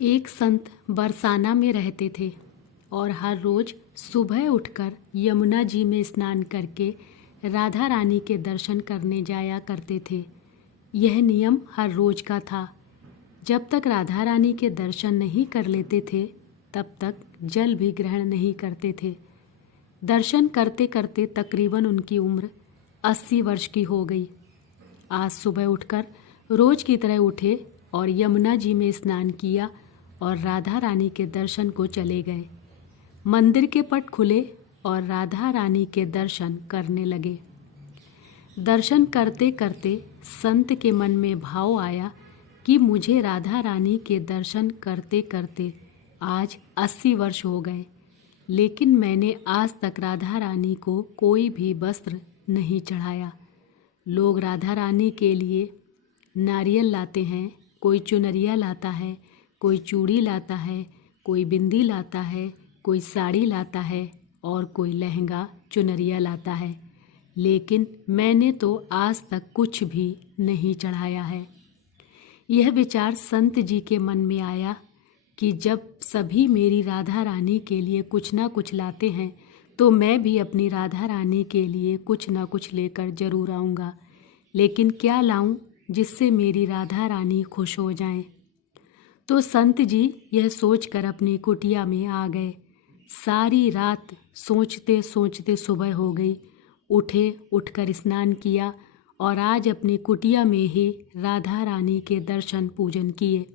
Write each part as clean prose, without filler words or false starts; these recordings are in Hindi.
एक संत बरसाना में रहते थे और हर रोज सुबह उठकर यमुना जी में स्नान करके राधा रानी के दर्शन करने जाया करते थे। यह नियम हर रोज का था। जब तक राधा रानी के दर्शन नहीं कर लेते थे तब तक जल भी ग्रहण नहीं करते थे। दर्शन करते करते तकरीबन उनकी उम्र 80 वर्ष की हो गई। आज सुबह उठकर रोज की तरह उठे और यमुना जी में स्नान किया और राधा रानी के दर्शन को चले गए। मंदिर के पट खुले और राधा रानी के दर्शन करने लगे। दर्शन करते करते संत के मन में भाव आया कि मुझे राधा रानी के दर्शन करते करते आज 80 वर्ष हो गए, लेकिन मैंने आज तक राधा रानी को कोई भी वस्त्र नहीं चढ़ाया। लोग राधा रानी के लिए नारियल लाते हैं, कोई चुनरिया लाता है, कोई चूड़ी लाता है, कोई बिंदी लाता है, कोई साड़ी लाता है और कोई लहंगा चुनरिया लाता है, लेकिन मैंने तो आज तक कुछ भी नहीं चढ़ाया है। यह विचार संत जी के मन में आया कि जब सभी मेरी राधा रानी के लिए कुछ ना कुछ लाते हैं तो मैं भी अपनी राधा रानी के लिए कुछ ना कुछ लेकर जरूर आऊँगा, लेकिन क्या लाऊं जिससे मेरी राधा रानी खुश हो जाएं। तो संत जी यह सोचकर अपनी कुटिया में आ गए। सारी रात सोचते सोचते सुबह हो गई। उठकर स्नान किया और आज अपनी कुटिया में ही राधा रानी के दर्शन पूजन किए।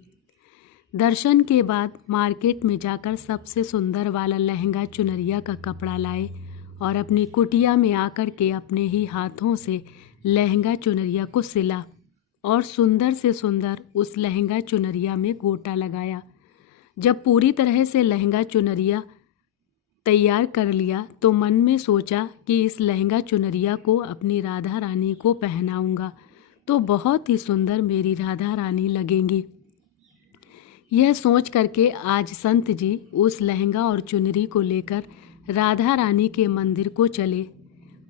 दर्शन के बाद मार्केट में जाकर सबसे सुंदर वाला लहंगा चुनरिया का कपड़ा लाए और अपनी कुटिया में आकर के अपने ही हाथों से लहंगा चुनरिया को सिला और सुंदर से सुंदर उस लहंगा चुनरिया में गोटा लगाया। जब पूरी तरह से लहंगा चुनरिया तैयार कर लिया तो मन में सोचा कि इस लहंगा चुनरिया को अपनी राधा रानी को पहनाऊंगा तो बहुत ही सुंदर मेरी राधा रानी लगेंगी। यह सोच करके आज संत जी उस लहंगा और चुनरी को लेकर राधा रानी के मंदिर को चले।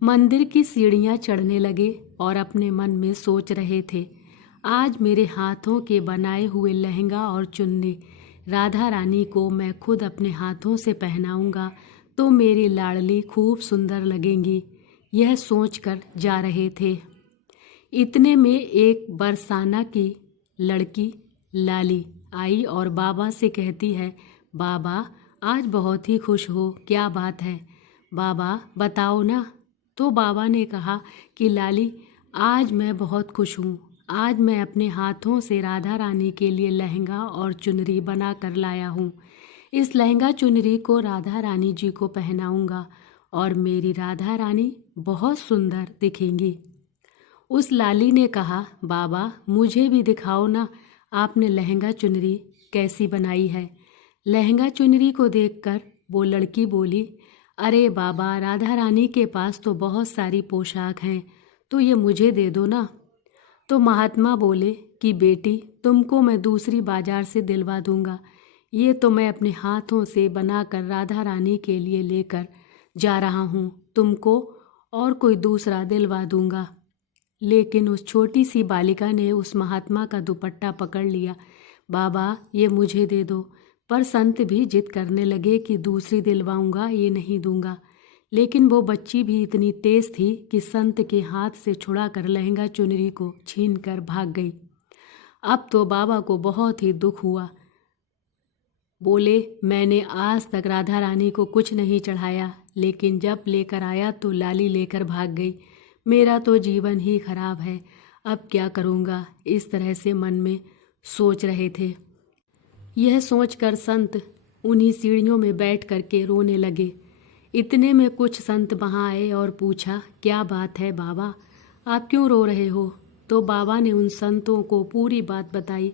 मंदिर की सीढ़ियाँ चढ़ने लगे और अपने मन में सोच रहे थे, आज मेरे हाथों के बनाए हुए लहंगा और चुन्नी राधा रानी को मैं खुद अपने हाथों से पहनाऊंगा तो मेरी लाडली खूब सुंदर लगेंगी। यह सोचकर जा रहे थे। इतने में एक बरसाना की लड़की लाली आई और बाबा से कहती है, बाबा आज बहुत ही खुश हो, क्या बात है बाबा बताओ ना। तो बाबा ने कहा कि लाली आज मैं बहुत खुश हूँ। आज मैं अपने हाथों से राधा रानी के लिए लहंगा और चुनरी बना कर लाया हूँ। इस लहंगा चुनरी को राधा रानी जी को पहनाऊंगा और मेरी राधा रानी बहुत सुंदर दिखेंगी। उस लाली ने कहा, बाबा मुझे भी दिखाओ ना, आपने लहंगा चुनरी कैसी बनाई है। लहंगा चुनरी को देखकर वो लड़की बोली, अरे बाबा राधा रानी के पास तो बहुत सारी पोशाक हैं, तो ये मुझे दे दो ना। तो महात्मा बोले कि बेटी तुमको मैं दूसरी बाजार से दिलवा दूंगा, ये तो मैं अपने हाथों से बनाकर राधा रानी के लिए लेकर जा रहा हूँ, तुमको और कोई दूसरा दिलवा दूंगा। लेकिन उस छोटी सी बालिका ने उस महात्मा का दुपट्टा पकड़ लिया, बाबा ये मुझे दे दो। पर संत भी जिद करने लगे कि दूसरी दिलवाऊंगा, ये नहीं दूंगा। लेकिन वो बच्ची भी इतनी तेज थी कि संत के हाथ से छुड़ाकर लहंगा चुनरी को छीन कर भाग गई। अब तो बाबा को बहुत ही दुख हुआ। बोले, मैंने आज तक राधा रानी को कुछ नहीं चढ़ाया, लेकिन जब लेकर आया तो लाली लेकर भाग गई। मेरा तो जीवन ही खराब है, अब क्या करूँगा। इस तरह से मन में सोच रहे थे। यह सोचकर संत उन्हीं सीढ़ियों में बैठ करके रोने लगे। इतने में कुछ संत वहाँ आए और पूछा, क्या बात है बाबा, आप क्यों रो रहे हो। तो बाबा ने उन संतों को पूरी बात बताई।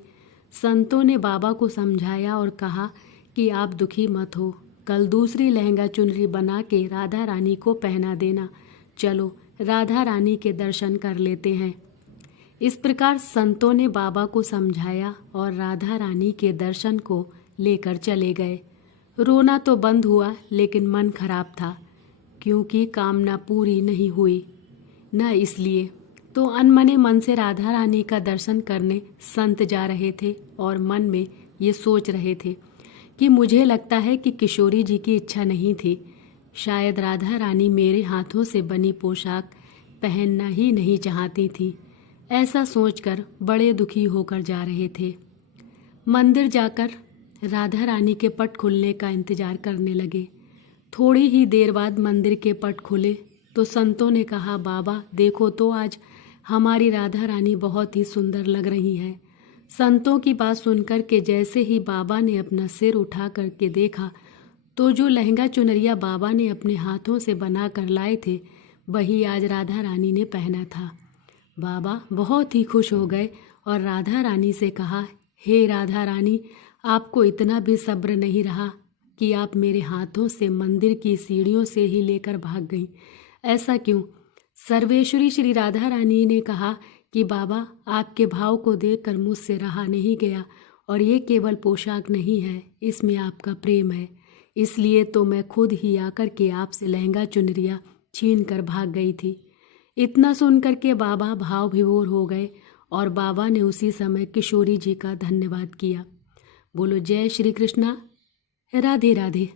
संतों ने बाबा को समझाया और कहा कि आप दुखी मत हो, कल दूसरी लहंगा चुनरी बना के राधा रानी को पहना देना। चलो राधा रानी के दर्शन कर लेते हैं। इस प्रकार संतों ने बाबा को समझाया और राधा रानी के दर्शन को लेकर चले गए। रोना तो बंद हुआ, लेकिन मन खराब था, क्योंकि कामना पूरी नहीं हुई। न इसलिए तो अनमने मन से राधा रानी का दर्शन करने संत जा रहे थे और मन में ये सोच रहे थे कि मुझे लगता है कि किशोरी जी की इच्छा नहीं थी। शायद राधा रानी मेरे हाथों से बनी पोशाक पहनना ही नहीं चाहती थी। ऐसा सोचकर बड़े दुखी होकर जा रहे थे। मंदिर जाकर राधा रानी के पट खुलने का इंतजार करने लगे। थोड़ी ही देर बाद मंदिर के पट खुले तो संतों ने कहा, बाबा देखो तो आज हमारी राधा रानी बहुत ही सुंदर लग रही है। संतों की बात सुनकर के जैसे ही बाबा ने अपना सिर उठा करके देखा तो जो लहंगा चुनरिया बाबा ने अपने हाथों से बना कर लाए थे वही आज राधा रानी ने पहना था। बाबा बहुत ही खुश हो गए और राधा रानी से कहा, हे राधा रानी, आपको इतना भी सब्र नहीं रहा कि आप मेरे हाथों से मंदिर की सीढ़ियों से ही लेकर भाग गईं। ऐसा क्यों? सर्वेश्वरी श्री राधा रानी ने कहा कि बाबा आपके भाव को देखकर मुझसे रहा नहीं गया और ये केवल पोशाक नहीं है, इसमें आपका प्रेम है। इसलिए तो मैं खुद ही आकर के आपसे लहंगा चुनरिया छीन कर भाग गई थी। इतना सुनकर के बाबा भाव विभोर हो गए और बाबा ने उसी समय किशोरी जी का धन्यवाद किया। बोलो जय श्री कृष्णा, राधे राधे।